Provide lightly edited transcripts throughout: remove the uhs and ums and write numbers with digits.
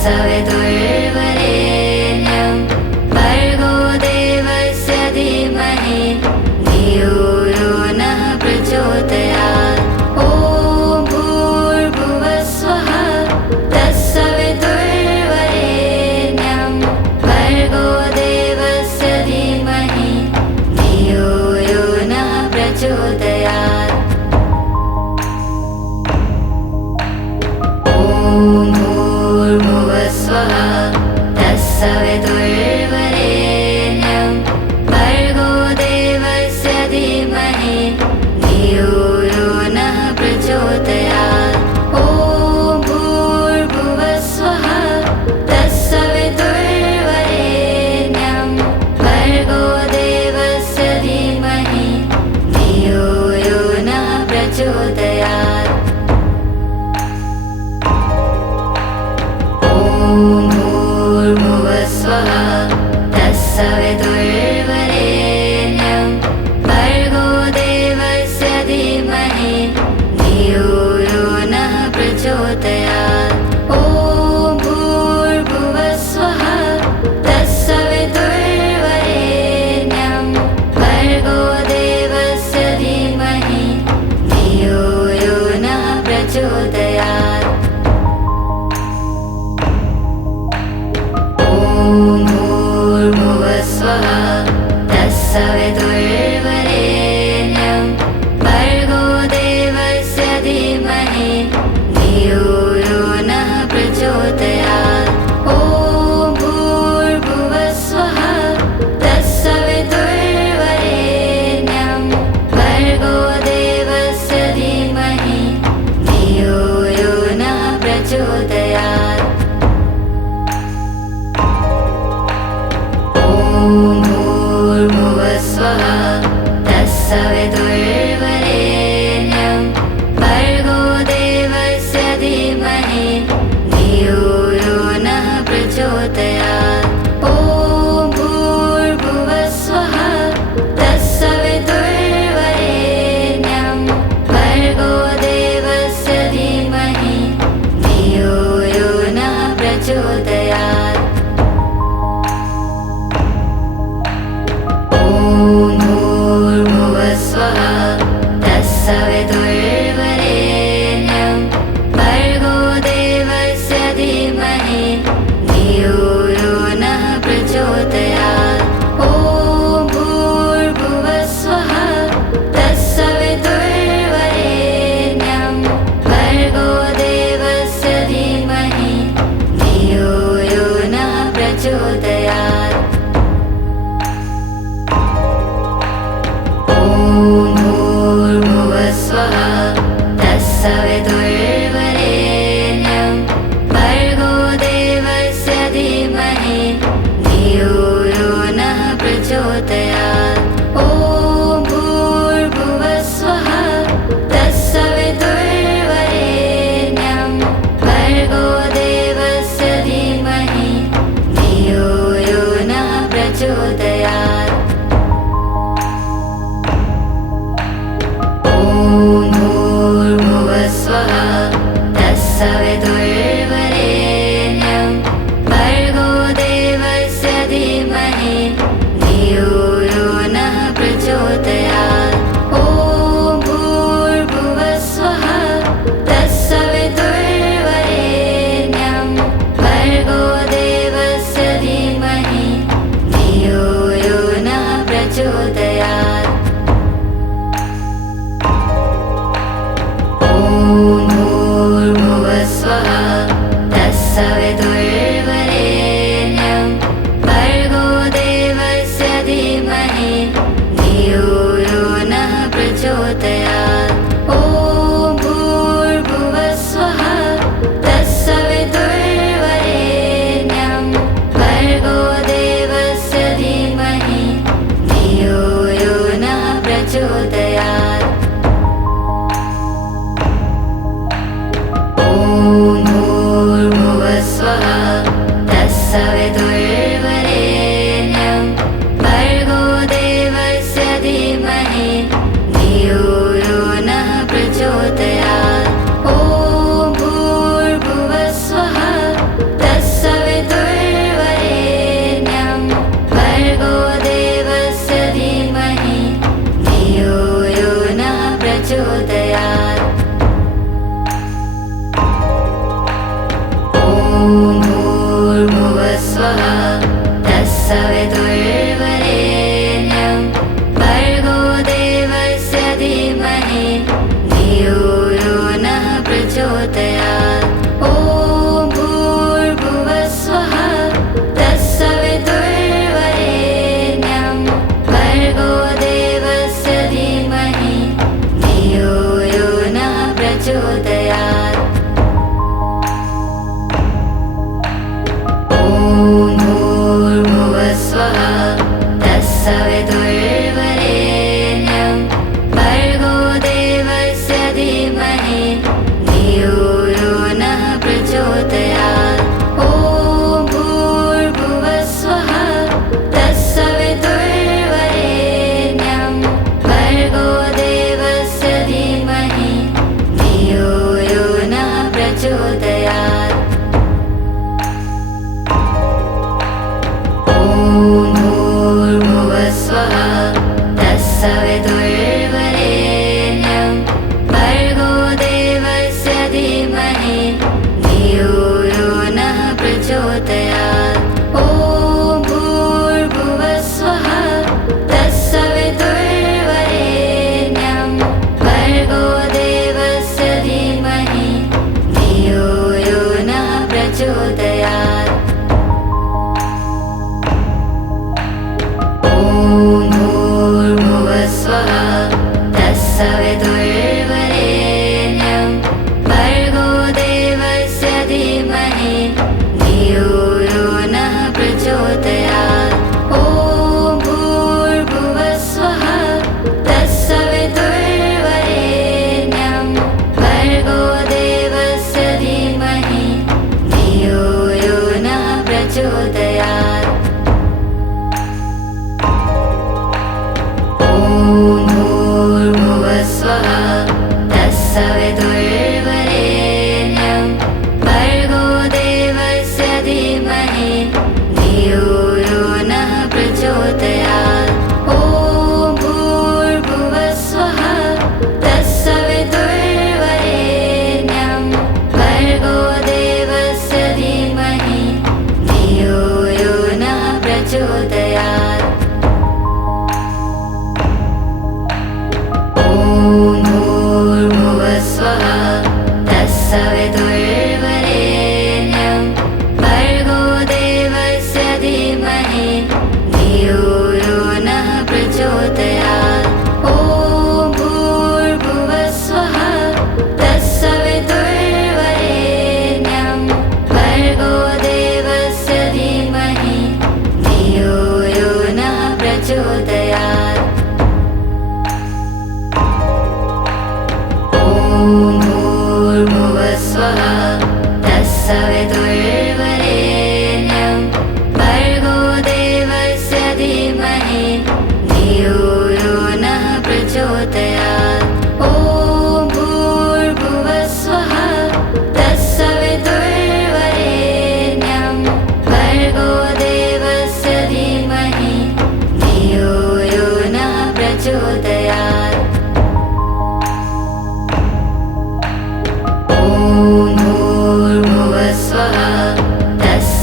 तत्सवितुर्वरेण्यं भर्गो देवस्य धीमहि धियो यो नः प्रचोदयात्। ॐ भूर्भुवः स्वः तत्सवितुर्वरेण्यं भर्गो देवस्य धीमहि धियो यो नः प्रचोदयात्। ॐ भूर्भुवः स्वः तत्सवितुर्वरेण्यं भर्गो देवस्य धीमहि धियो यो नः प्रचोदयात्। ॐ भूर्भुवः स्वः तत्सवितुर्वरेण्यं भर्गो देवस्य धीमहि धियो यो नः प्रचोदयात्। ॐ भूर्भुवः स्वः तत्सवितुर्वरेण्यं भर्गो देवस्य धीमहि धियो यो नः प्रचोदयात्। ॐ भूर्भुवः स्वः तत्सवितुर्वरेण्यं भर्गो देवस्य धीमहि धियो यो नः प्रचोदयात्। ॐ भूर्भुवः स्वः तत्सवितुर्वरेण्यं भर्गो देवस्य धीमहि धियो यो नः प्रचोदयात्। ॐ भूर्भुवः स्वः तत्सवितुर्वरेण्यं भर्गो देवस्य धीमहि धियो यो नः प्रचोदयात्। ॐ भूर्भुवः स्वः तत्सवितुर्वरेण्यं भर्गो देवस्य धीमहि धियो यो नः प्रचोदयात्। ॐ भूर्भुवः स्वः तत्सवितुर्वरेण्यं भर्गो देवस्य धीमहि धियो यो नः प्रचोदयात्। ॐ भूर्भुवः स्वः तत्सवितुर्वरेण्यं भर्गो देवस्य धीमहि धियो यो नः प्रचोदयात्। ॐ भूर्भुवः स्वः तत्सवितुर्वरेण्यं भर्गो देवस्य धीमहि धियो यो नः प्रचोदयात्। ॐ भूर्भुवः स्वः तत्सवितुर्वरेण्यं भर्गो देवस्य धीमहि धियो यो नः प्रचोदयात्। ॐ भूर्भुवः स्वः तत्सवितुर्वरेण्यं भर्गो देवस्य धीमहि धियो यो नः प्रचोदयात्। ॐ भूर्भुवः स्वः तत्सवितुर्वरेण्यं भर्गो देवस्य धीमहि धियो यो नः प्रचोदयात्। ॐ भूर्भुवः स्वः तत्सवितुर्वरेण्यं भर्गो देवस्य धीमहि धियो यो नः प्रचोदयात्। ॐ भूर्भुवः स्वः तत्सवितुर्वरेण्यं भर्गो देवस्य धीमहि धियो यो नः प्रचोदयात्। ॐ भूर्भुवः स्वः तत्सवितुर्वरेण्यं भर्गो देवस्य धीमहि धियो यो नः प्रचोदयात्। ॐ भूर्भुवः स्वः तत्सवितुर्वरेण्यं भर्गो देवस्य धीमहि धियो यो नः प्रचोदयात्। ॐ भूर्भुवः स्वः तत्सवितुर्वरेण्यं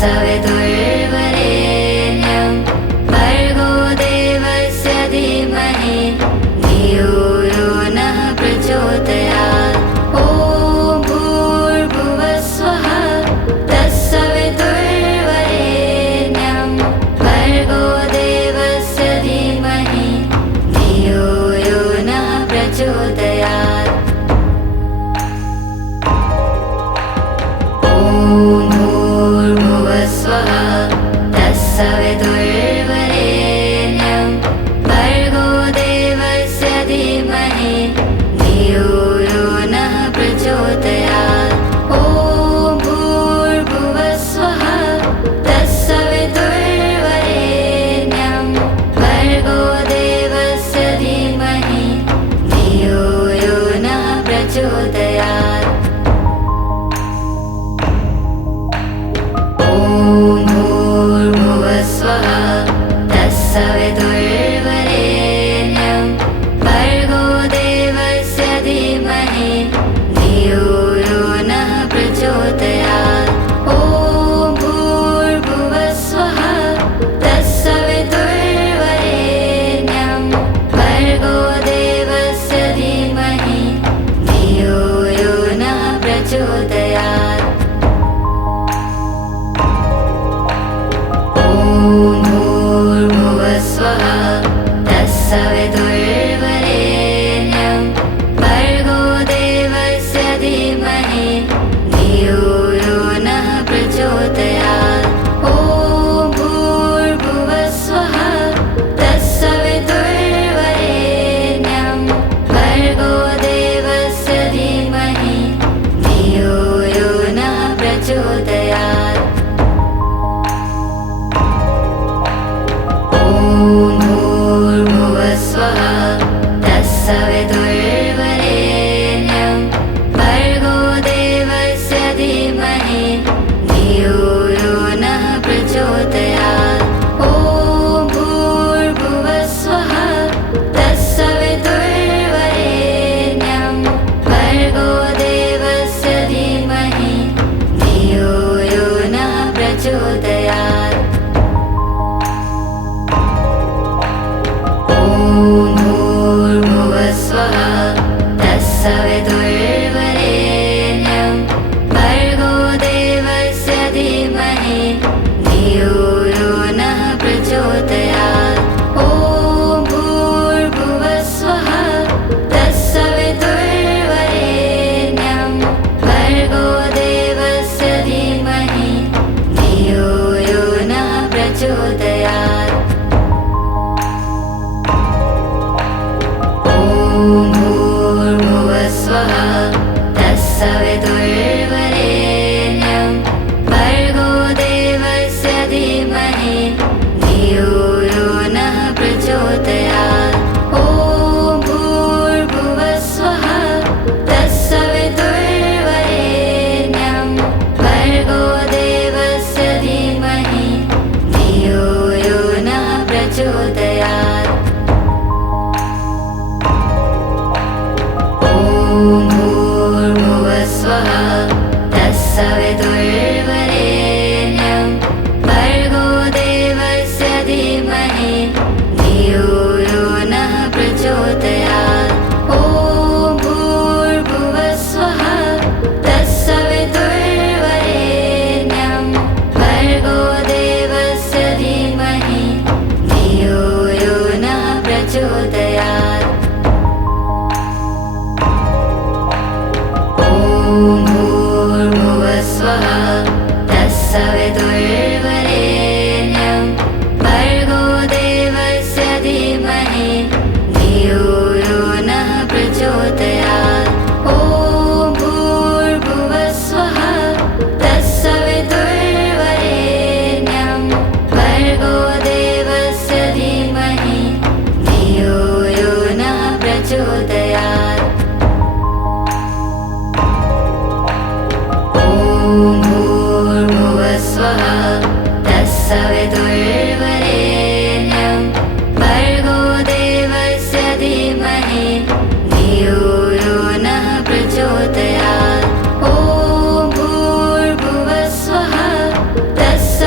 तत्सवितुर्वरेण्यं भर्गो देवस्य धीमहि धियो यो नः प्रचोदयात्। ॐ भूर्भुवस्वः तत्सवितुर्वरेण्यं भर्गो देवस्य धीमहि धियो यो नः प्रचोदयात्। ॐ भूर्भुवस्वः तत्सवितुर्वरेण्यं भर्गो देवस्य धीमहि धियो यो नः प्रचोदयात्। ॐ भूर्भुवस्वः तत्सवितुर्वरेण्यं भर्गो देवस्य धीमहि धियो यो नः प्रचोदयात्। ॐ भूर्भुवस्वः तत्सवितुर्वरेण्यं भर्गो देवस्य धीमहि धियो यो नः प्रचोदयात्। ॐ भूर्भुवस्वः तत्सवितुर्वरेण्यं भर्गो देवस्य धीमहि धियो यो नः प्रचोदयात्। ॐ भूर्भुवस्वः तत्सवितुर्वरेण्यं भर्गो देवस्य धीमहि धियो यो नः प्रचोदयात्। ॐ भूर्भुवस्वः तत्सवितुर्वरेण्यं भर्गो देवस्य धीमहि धियो यो नः प्रचोदयात्। ॐ भूर्भुवस्वः तत्सवितुर्वरेण्यं भर्गो देवस्य धीमहि धियो यो नः प्रचोदयात्। ॐ भूर्भुवस्वः तत्सवितुर्वरेण्यं भर्गो देवस्य धीमहि धियो यो नः प्रचोदयात्। ॐ भूर्भुवस्वः तत्सवितुर्वरेण्यं भर्गो देवस्य धीमहि धियो यो नः प्रचोदयात्। ॐ भूर्भुवस्वः तत्सवितुर्वरेण्यं भर्गो देवस्य धीमहि धियो यो नः प्रचोदयात्। ॐ भूर्भुवस्वः तत्सवितुर्वरेण्यं भर्गो देवस्य धीमहि धियो यो नः प्रचोदयात्। ॐ भूर्भुवस्वः तत्सवितुर्वरेण्यं भर्गो देवस्य धीमहि धियो यो नः प्रचोदयात्। ॐ भूर्भुवस्वः तत्सवितुर्वरेण्यं भर्गो देवस्य धीमहि धियो यो नः प्रचोदयात्। ॐ भूर्भुवस्वः तत्सवितुर्वरेण्यं भर्गो देवस्य धीमहि धियो यो नः प्रचोदयात्। ॐ भूर्भुवस्वः तत्सवितुर्वरेण्यं भर्गो देवस्य धीमहि धियो यो नः प्रचोदयात्। ॐ भूर्भुवस्वः तत्सवितुर्वरेण्यं भर्गो देवस्य धीमहि धियो यो नः प्रचोदयात्। ॐ भूर्भुवस्वः तत्सवितुर्वरेण्यं भर्गो देवस्य धीमहि धियो यो नः प्रचोदयात्। ॐ भूर्भुवस्वः तत्सवितुर्वरेण्यं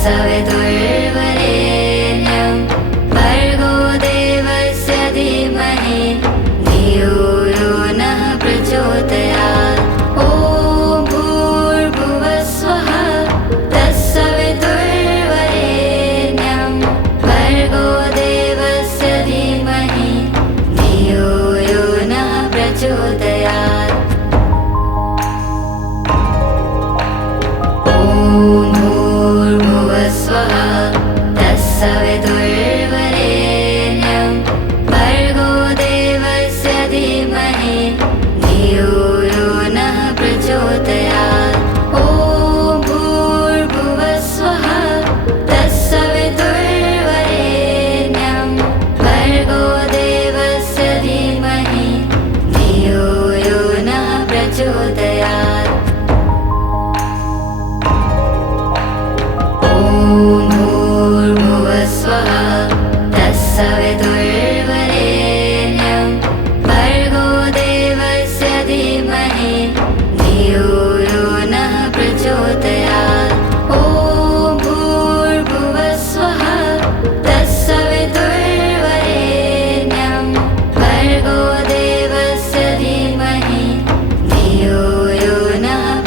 तत्सवितुर्वरेण्यं भर्गो देवस्य धीमहि धियो यो नः प्रचोदयात्। ॐ भूर्भुवस्वः तत्सवितुर्वरेण्यं भर्गो देवस्य धीमहि धियो यो नः प्रचोदयात्। ॐ भूर्भुवस्वः तत्सवितुर्वरेण्यं भर्गो देवस्य धीमहि धियो यो नः प्रचोदयात्। ॐ भूर्भुवस्वः तत्सवितुर्वरेण्यं भर्गो देवस्य धीमहि धियो यो नः प्रचोदयात्। ॐ भूर्भुवस्वः तत्सवितुर्वरेण्यं भर्गो देवस्य धीमहि धियो यो नः प्रचोदयात्। ॐ भूर्भुवस्वः तत्सवितुर्वरेण्यं भर्गो देवस्य धीमहि धियो यो नः प्रचोदयात्। ॐ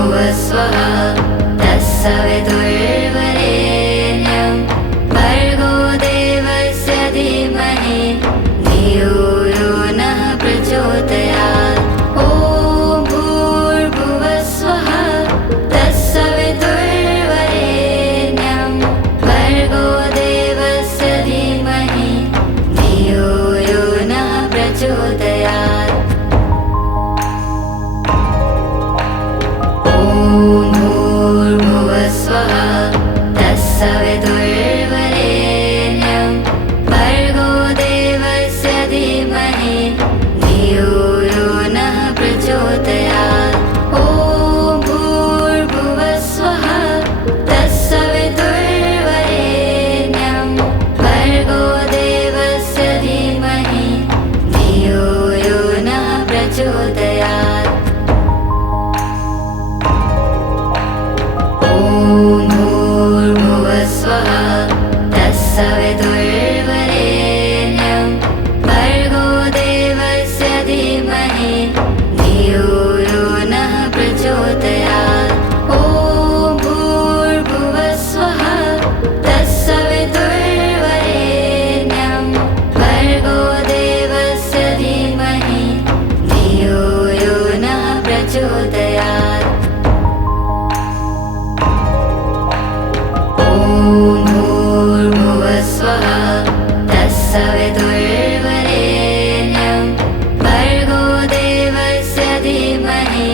भूर्भुवस्वः तत्सवितुर्वरेण्यं भर्गो देवस्य धीमहि धियो यो नः प्रचोदयात्। ॐ भूर्भुवस्वः तत्सवितुर्वरेण्यं भर्गो देवस्य धीमहि धियो यो नः प्रचोदयात्। ॐ भूर्भुवस्वः तत्सवितुर्वरेण्यं भर्गो देवस्य धीमहि धियो यो नः प्रचोदयात्। ॐ भूर्भुवस्वः तत्सवितुर्वरेण्यं भर्गो देवस्य धीमहि धियो यो नः प्रचोदयात्। ॐ भूर्भुवस्वः तत्सवितुर्वरेण्यं भर्गो देवस्य धीमहि धियो यो नः प्रचोदयात्। ॐ भूर्भुवस्वः तत्सवितुर्वरेण्यं भर्गो देवस्य धीमहि धियो यो नः प्रचोदयात्। ॐ भूर्भुवस्वः तत्सवितुर्वरेण्यं भर्गो देवस्य धीमहि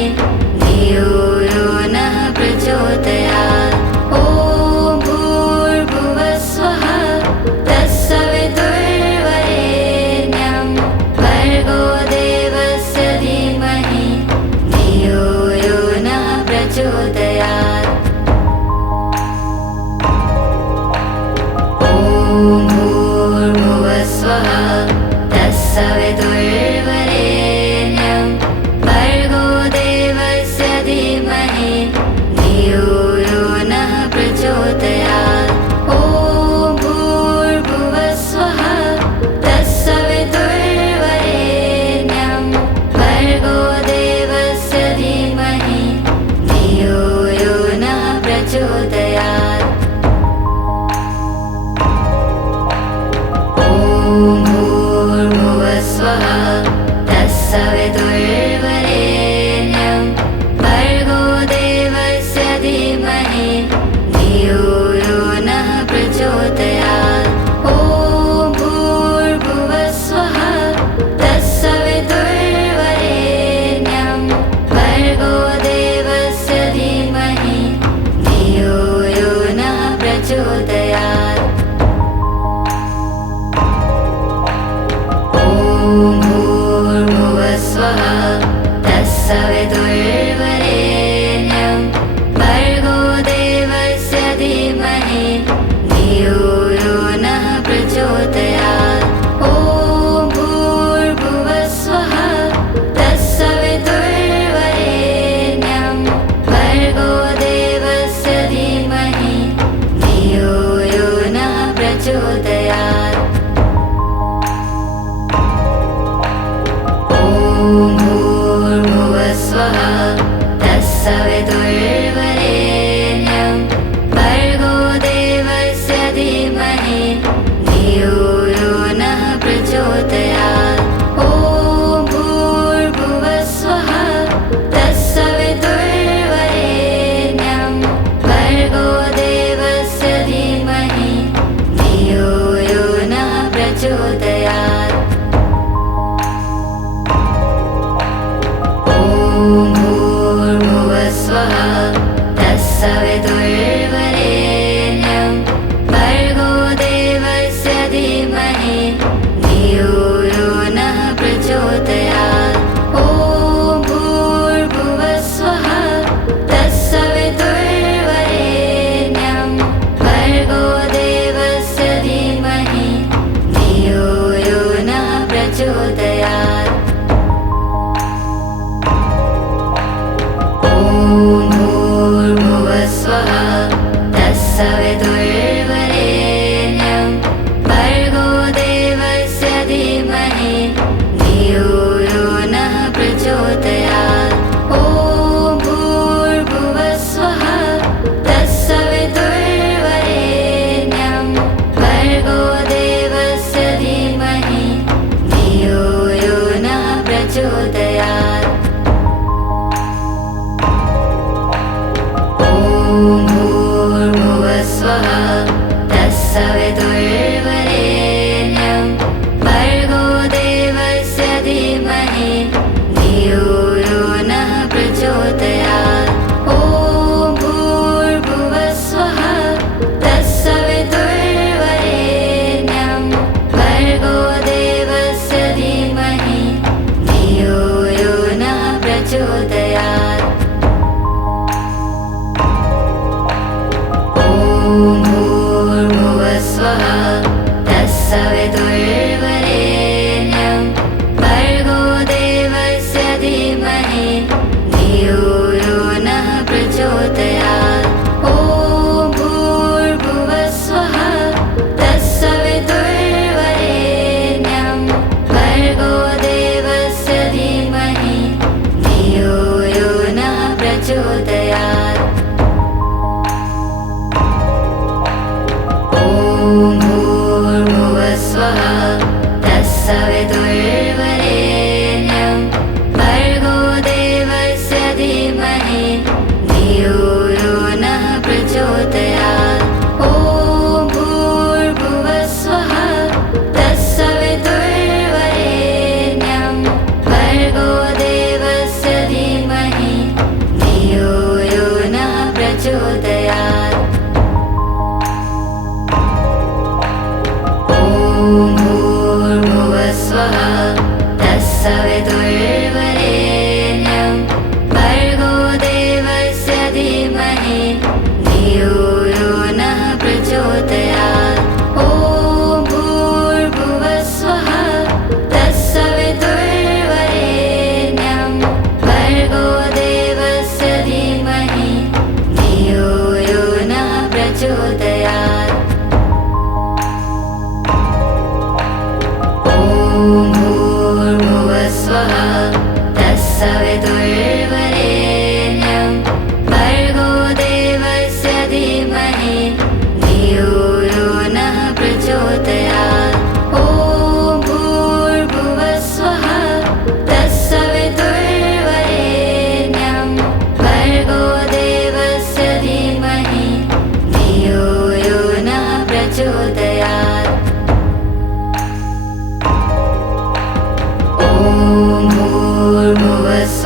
धियो यो नः प्रचोदयात्। ॐ भूर्भुवस्वः तत्सवितुर्वरेण्यं भर्गो देवस्य धीमहि धियो यो नः प्रचोदयात्। ॐ भूर्भुवस्वः तत्सवितुर्वरेण्यं भर्गो देवस्य धीमहि धियो यो नः प्रचोदयात्। ॐ भूर्भुवस्वः तत्सवितुर्वरेण्यं भर्गो देवस्य धीमहि धियो यो नः प्रचोदयात्। ॐ भूर्भुवस्वः तत्सवितुर्वरेण्यं भर्गो देवस्य धीमहि धियो यो नः प्रचोदयात्। ॐ भूर्भुवस्वः तत्सवितुर्वरेण्यं भर्गो देवस्य धीमहि धियो यो नः प्रचोदयात्। ॐ भूर्भुवस्वः तत्सवितुर्वरेण्यं भर्गो देवस्य धीमहि धियो यो नः प्रचोदयात्। ॐ भूर्भुवस्वः तत्सवितुर्वरेण्यं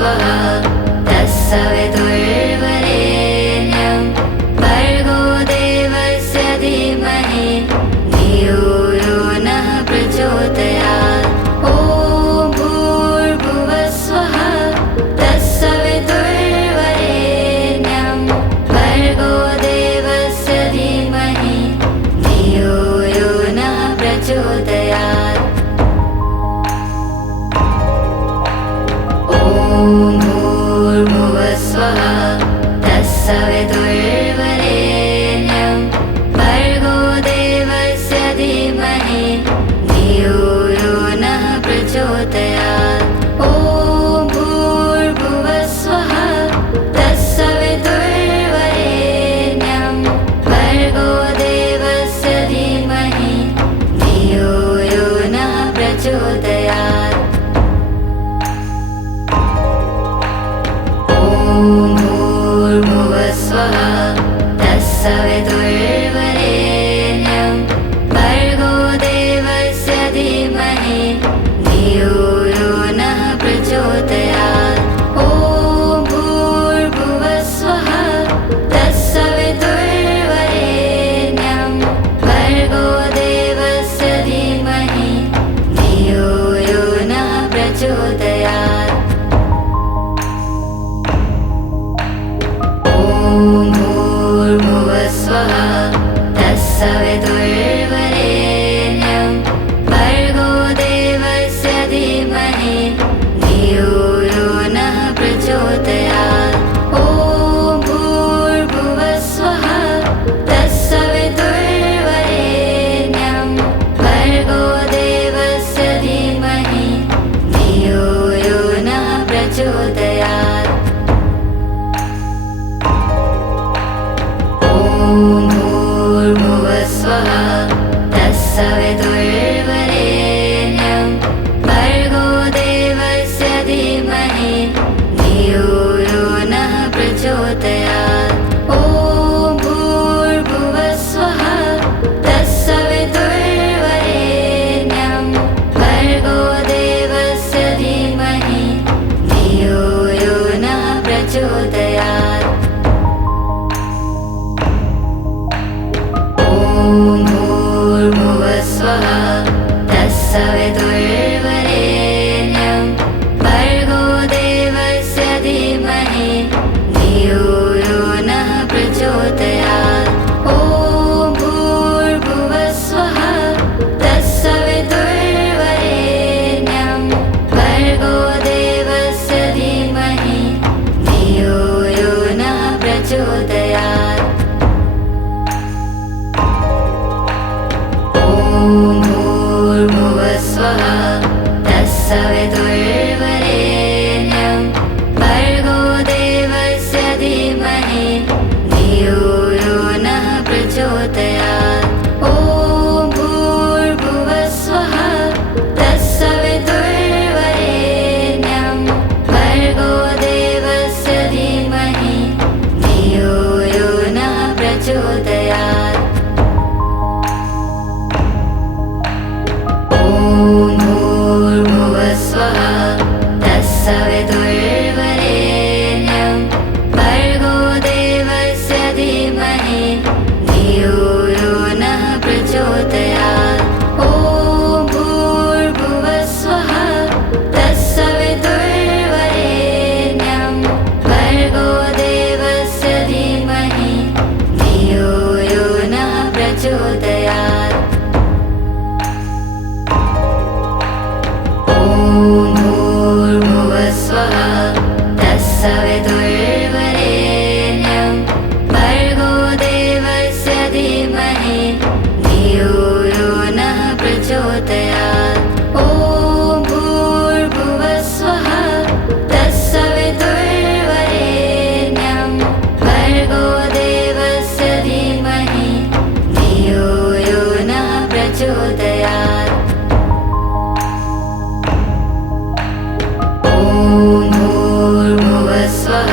भूर्भुवस्वः तत्सवितुर्वरेण्यं भर्गो देवस्य धीमहि धियो यो नः प्रचोदयात्। ॐ भूर्भुवस्वः तत्सवितुर्वरेण्यं भर्गो देवस्य धीमहि धियो यो नः प्रचोदयात्। ॐ भूर्भुवस्वः तत्सवितुर्वरेण्यं भर्गो देवस्य धीमहि धियो यो नः प्रचोदयात्। ॐ भूर्भुवस्वः तत्सवितुर्वरेण्यं भर्गो देवस्य धीमहि धियो यो नः प्रचोदयात्। ॐ भूर्भुवस्वः तत्सवितुर्वरेण्यं भर्गो देवस्य धीमहि धियो यो नः प्रचोदयात्। ॐ भूर्भुवस्वः तत्सवितुर्वरेण्यं भर्गो देवस्य धीमहि धियो यो नः प्रचोदयात्। ॐ भूर्भुवस्वः तत्सवितुर्वरेण्यं भर्गो देवस्य धीमहि धियो यो नः प्रचोदयात्। ॐ भूर्भुवस्वः तत्सवितुर्वरेण्यं भर्गो देवस्य धीमहि धियो यो नः प्रचोदयात्। ॐ भूर्भुवस्वः तत्सवितुर्वरेण्यं भर्गो देवस्य धीमहि धियो यो नः प्रचोदयात्। ॐ भूर्भुवस्वः तत्सवितुर्वरेण्यं भर्गो देवस्य धीमहि धियो यो नः प्रचोदयात्। ॐ भूर्भुवस्वः तत्सवितुर्वरेण्यं भर्गो देवस्य धीमहि धियो यो नः प्रचोदयात्। ॐ भूर्भुवस्वः तत्सवितुर्वरेण्यं भर्गो देवस्य धीमहि धियो यो नः प्रचोदयात्। ॐ भूर्भुवस्वः तत्सवितुर्वरेण्यं भर्गो देवस्य धीमहि धियो यो नः प्रचोदयात्। ॐ भूर्भुवस्वः तत्सवितुर्वरेण्यं भर्गो देवस्य धीमहि धियो यो नः प्रचोदयात्। ॐ भूर्भुवस्वः तत्सवितुर्वरेण्यं भर्गो देवस्य धीमहि धियो यो नः प्रचोदयात्। ॐ भूर्भुवस्वः तत्सवितुर्वरेण्यं भर्गो देवस्य धीमहि धियो यो नः प्रचोदयात्। ॐ भूर्भुवस्वः तत्सवितुर्वरेण्यं भर्गो देवस्य धीमहि धियो यो नः प्रचोदयात्। ॐ भूर्भुवस्वः तत्सवितुर्वरेण्यं भर्गो देवस्य धीमहि धियो यो नः प्रचोदयात्। ॐ भूर्भुवस्वः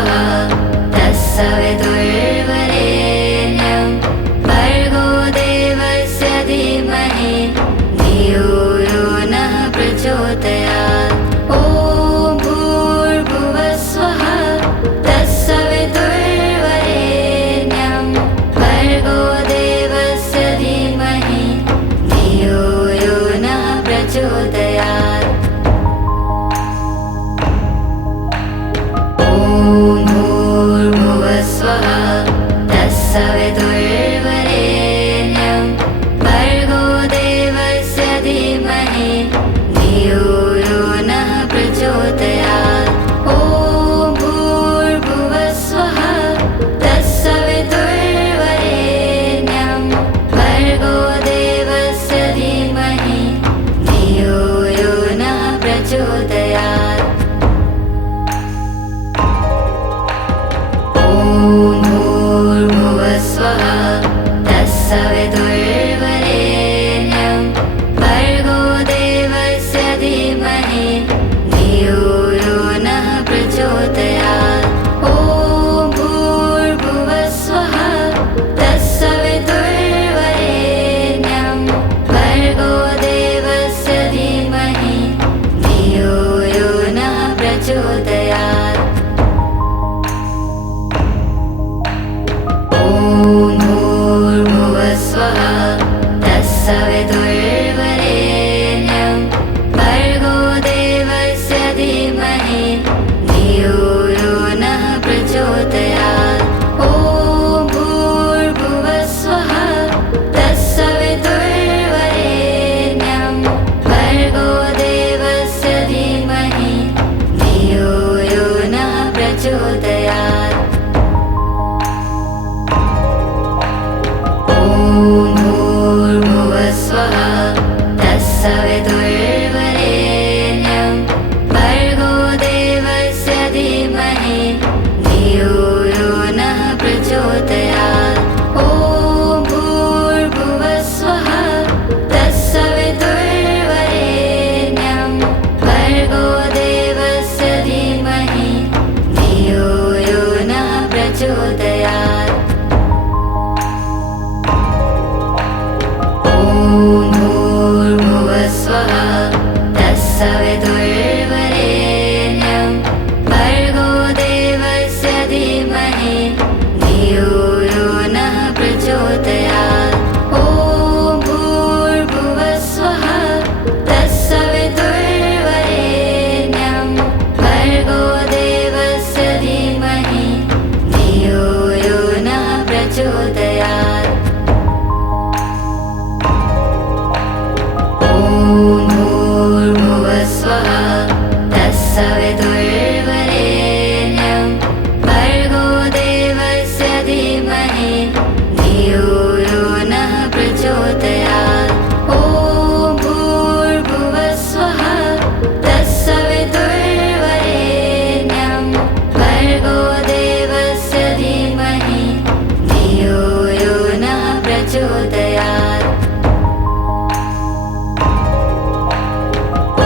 भूर्भुवस्वः तत्सवितुर्वरेण्यं भर्गो देवस्य धीमहि धियो यो नः प्रचोदयात्। ॐ भूर्भुवस्वः तत्सवितुर्वरेण्यं भर्गो देवस्य धीमहि धियो यो नः प्रचोदयात्। ॐ भूर्भुवस्वः तत्सवितुर्वरेण्यं भर्गो देवस्य धीमहि धियो यो नः प्रचोदयात्। ॐ भूर्भुवस्वः तत्सवितुर्वरेण्यं भर्गो देवस्य धीमहि धियो यो नः प्रचोदयात्। ॐ भूर्भुवस्वः तत्सवितुर्वरेण्यं भर्गो देवस्य धीमहि धियो यो नः प्रचोदयात्। ॐ भूर्भुवस्वः तत्सवितुर्वरेण्यं भर्गो देवस्य धीमहि धियो यो नः प्रचोदयात्। ॐ भूर्भुवस्वः तत्सवितुर्वरेण्यं भर्गो देवस्य धीमहि धियो यो नः प्रचोदयात्। ॐ भूर्भुवस्वः तत्सवितुर्वरेण्यं भर्गो देवस्य धीमहि धियो यो नः प्रचोदयात्। ॐ भूर्भुवस्वः तत्सवितुर्वरेण्यं भर्गो देवस्य धीमहि धियो यो नः प्रचोदयात्। ॐ भूर्भुवस्वः तत्सवितुर्वरेण्यं भर्गो देवस्य धीमहि धियो यो नः प्रचोदयात्। ॐ भूर्भुवस्वः तत्सवितुर्वरेण्यं भर्गो देवस्य धीमहि धियो यो नः प्रचोदयात्। ॐ भूर्भुवस्वः तत्सवितुर्वरेण्यं भर्गो देवस्य धीमहि धियो यो नः प्रचोदयात्। ॐ भूर्भुवस्वः तत्सवितुर्वरेण्यं भर्गो देवस्य धीमहि धियो यो नः प्रचोदयात्। ॐ भूर्भुवस्वः तत्सवितुर्वरेण्यं भर्गो देवस्य धीमहि धियो यो नः प्रचोदयात्। ॐ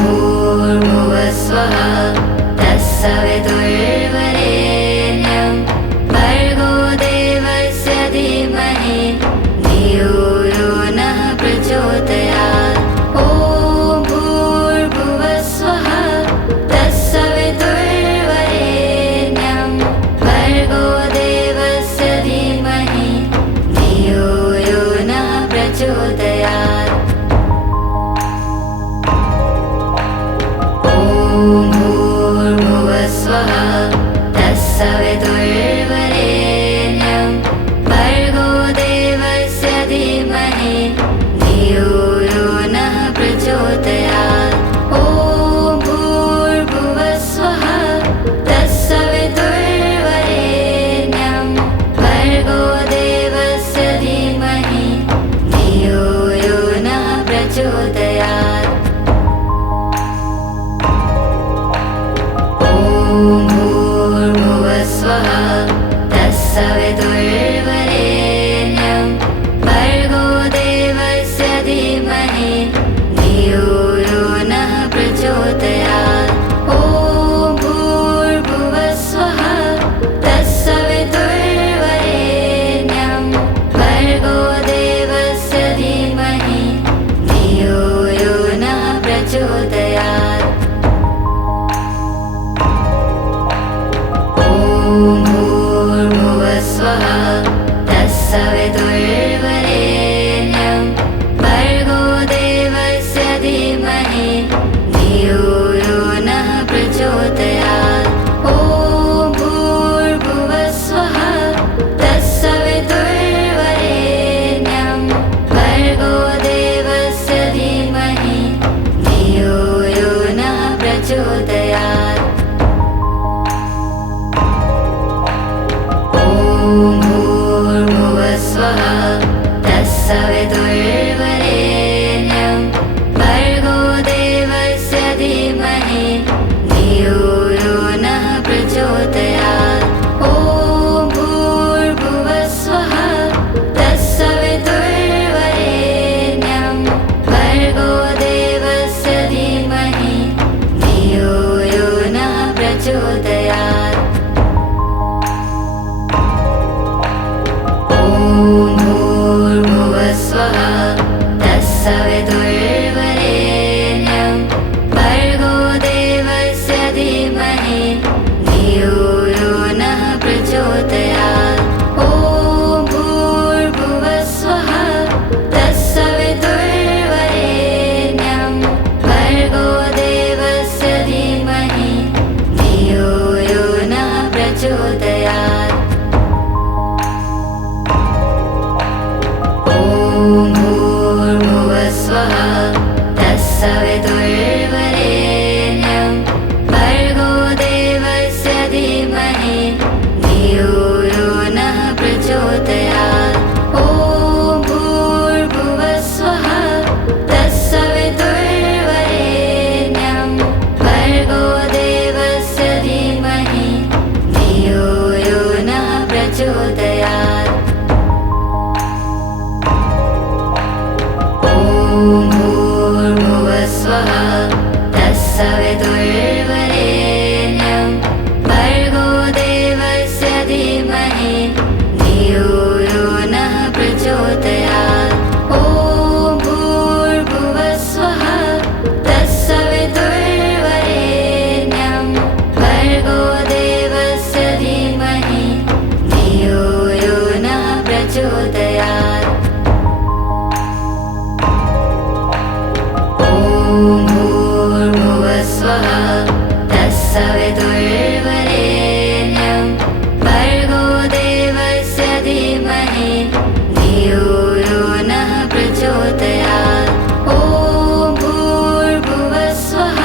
भूर्भुवस्वः तत्सवितुर्वरेण्यं भर्गो देवस्य धीमहि धियो यो नः प्रचोदयात्। ॐ भूर्भुवस्वः तत्सवितुर्वरेण्यं भर्गो देवस्य धीमहि धियो यो नः प्रचोदयात्। ॐ भूर्भुवस्वः तत्सवितुर्वरेण्यं भर्गो देवस्य धीमहि धियो यो नः प्रचोदयात्। ॐ भूर्भुवस्वः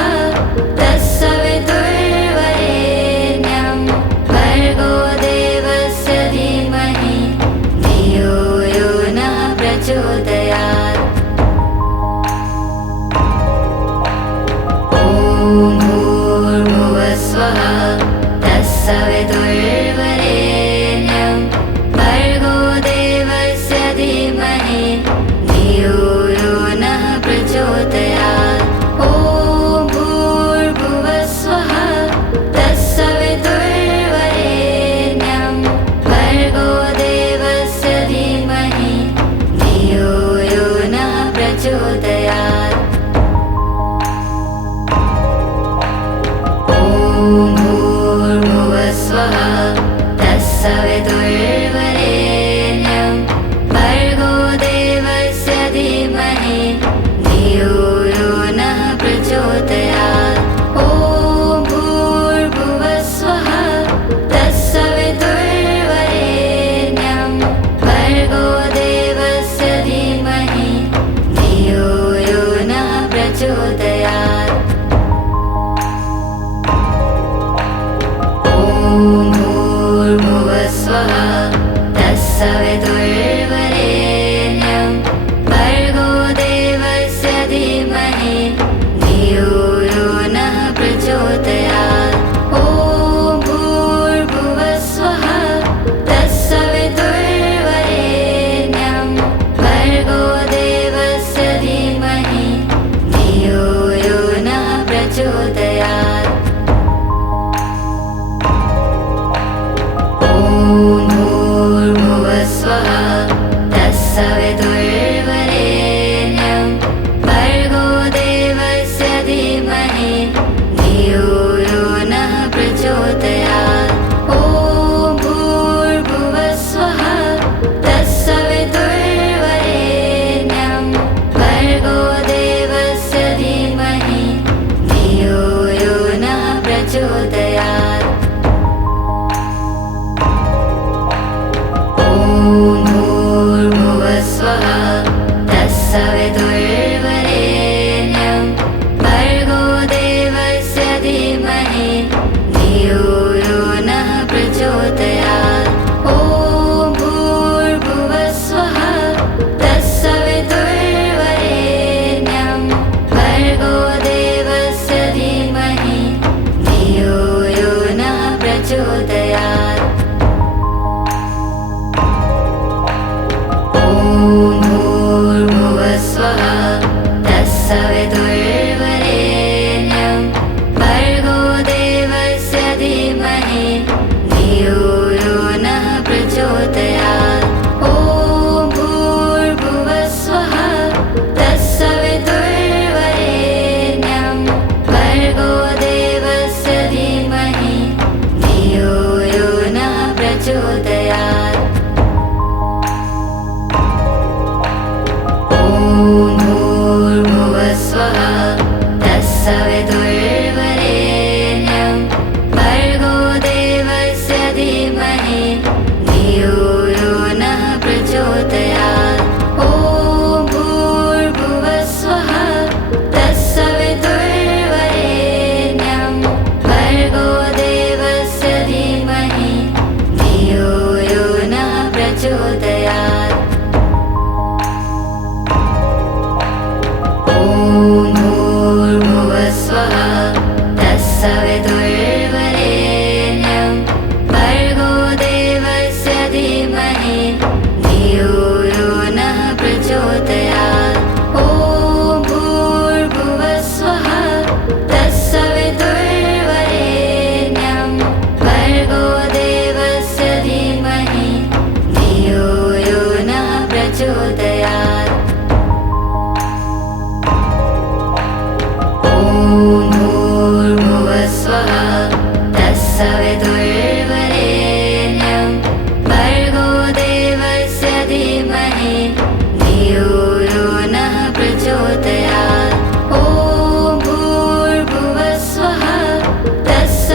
तत्सवितुर्वरेण्यं भर्गो देवस्य धीमहि धियो यो नः प्रचोदयात्। ॐ भूर्भुवस्वः तत्सवितुर्वरेण्यं भर्गो देवस्य धीमहि धियो यो नः प्रचोदयात्। ॐ भूर्भुवस्वः तत्सवितुर्वरेण्यं भर्गो देवस्य धीमहि धियो यो नः प्रचोदयात्। ॐ भूर्भुवस्वः तत्सवितुर्वरेण्यं भर्गो देवस्य धीमहि धियो यो नः प्रचोदयात्। ॐ भूर्भुवस्वः तत्सवितुर्वरेण्यं भर्गो देवस्य धीमहि धियो यो नः प्रचोदयात्। ॐ भूर्भुवस्वः तत्सवितुर्वरेण्यं भर्गो देवस्य धीमहि धियो यो नः प्रचोदयात्। ॐ भूर्भुवस्वः तत्सवितुर्वरेण्यं भर्गो देवस्य धीमहि धियो यो नः प्रचोदयात्। ॐ भूर्भुवस्वः तत्सवितुर्वरेण्यं भर्गो देवस्य धीमहि धियो यो नः प्रचोदयात्। ॐ भूर्भुवस्वः तत्सवितुर्वरेण्यं भर्गो देवस्य धीमहि धियो यो नः प्रचोदयात्। ॐ भूर्भुवस्वः तत्सवितुर्वरेण्यं भर्गो देवस्य धीमहि धियो यो नः प्रचोदयात्। ॐ भूर्भुवस्वः तत्सवितुर्वरेण्यं भर्गो देवस्य धीमहि धियो यो नः प्रचोदयात्। ॐ भूर्भुवस्वः तत्सवितुर्वरेण्यं भर्गो देवस्य धीमहि धियो यो नः प्रचोदयात्। ॐ भूर्भुवस्वः तत्सवितुर्वरेण्यं भर्गो देवस्य धीमहि धियो यो नः प्रचोदयात्। ॐ भूर्भुवस्वः तत्सवितुर्वरेण्यं भर्गो देवस्य धीमहि धियो यो नः प्रचोदयात्। ॐ भूर्भुवस्वः तत्सवितुर्वरेण्यं भर्गो देवस्य धीमहि धियो यो नः प्रचोदयात्। ॐ भूर्भुवस्वः तत्सवितुर्वरेण्यं भर्गो देवस्य धीमहि धियो यो नः प्रचोदयात्। ॐ भूर्भुवस्वः तत्सवितुर्वरेण्यं भर्गो देवस्य धीमहि धियो यो नः प्रचोदयात्। ॐ भूर्भुवस्वः तत्सवितुर्वरेण्यं भर्गो देवस्य धीमहि धियो यो नः प्रचोदयात्। ॐ भूर्भुवस्वः तत्सवितुर्वरेण्यं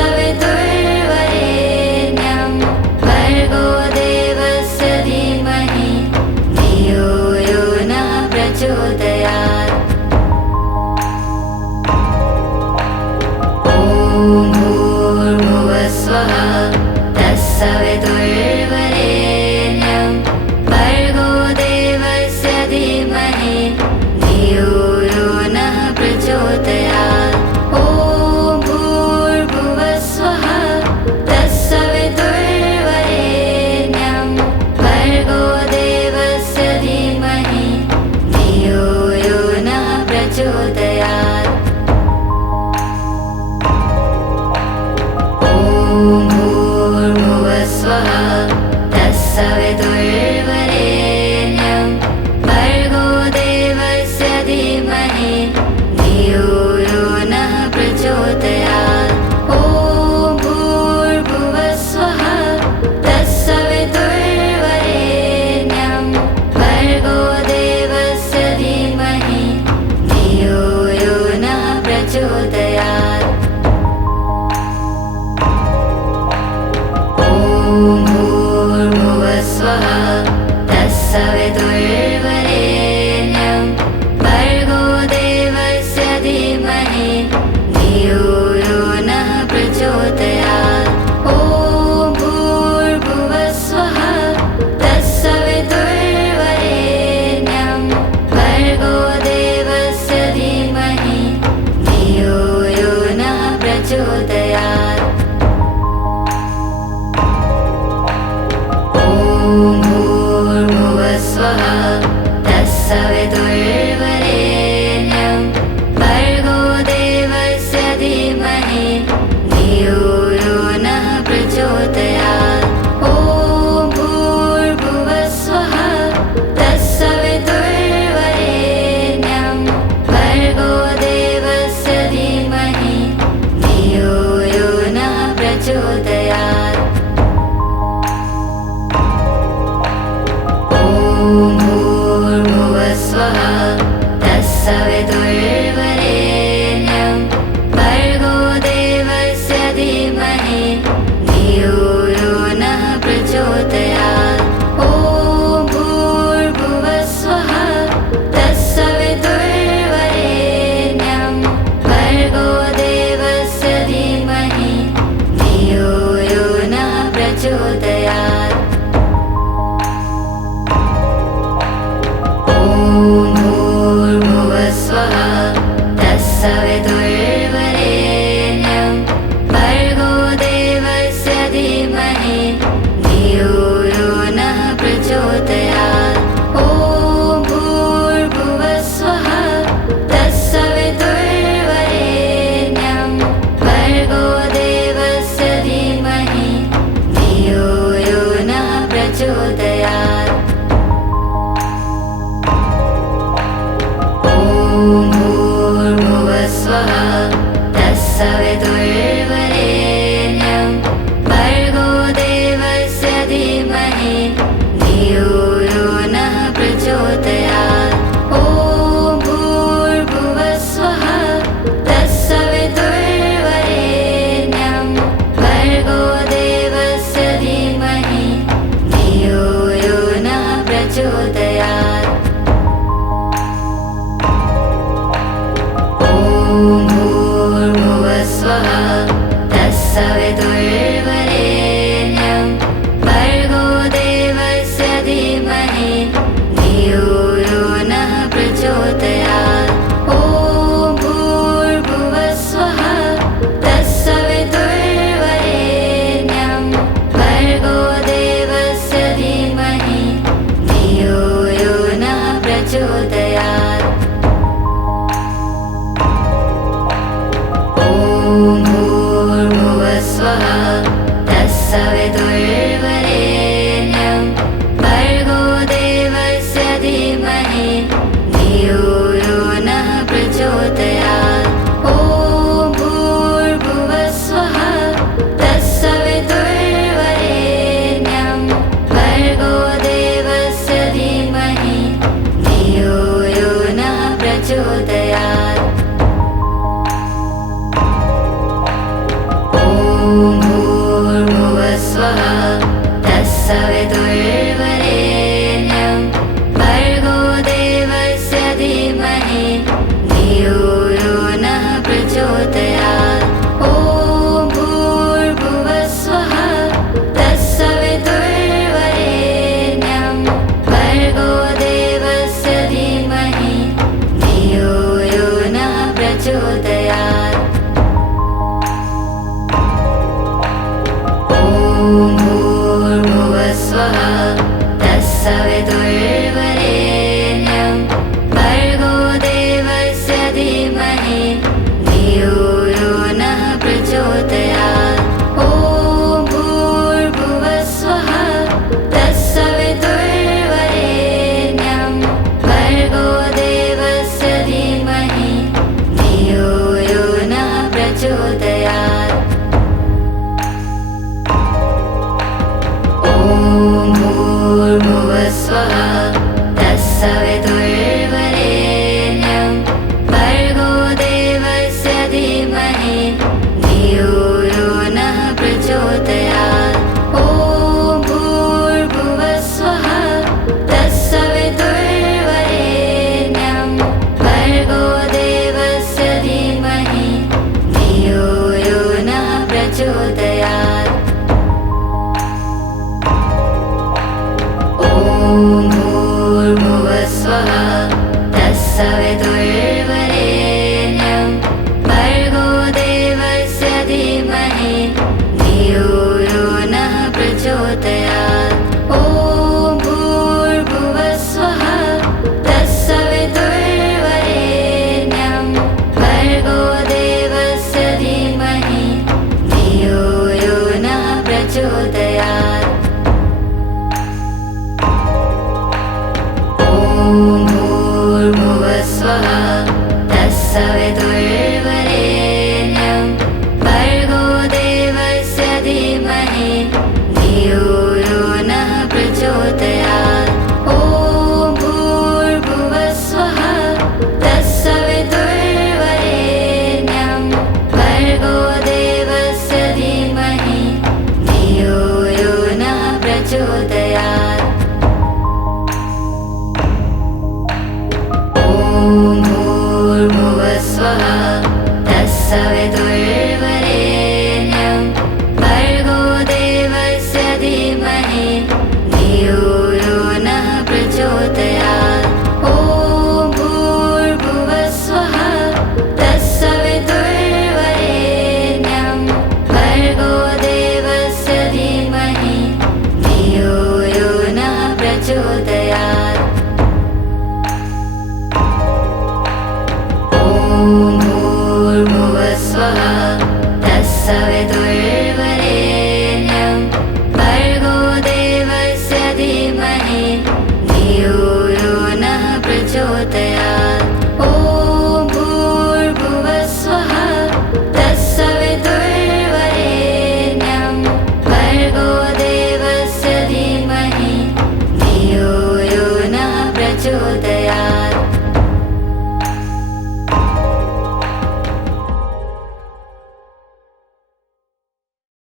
प्रचोदयात्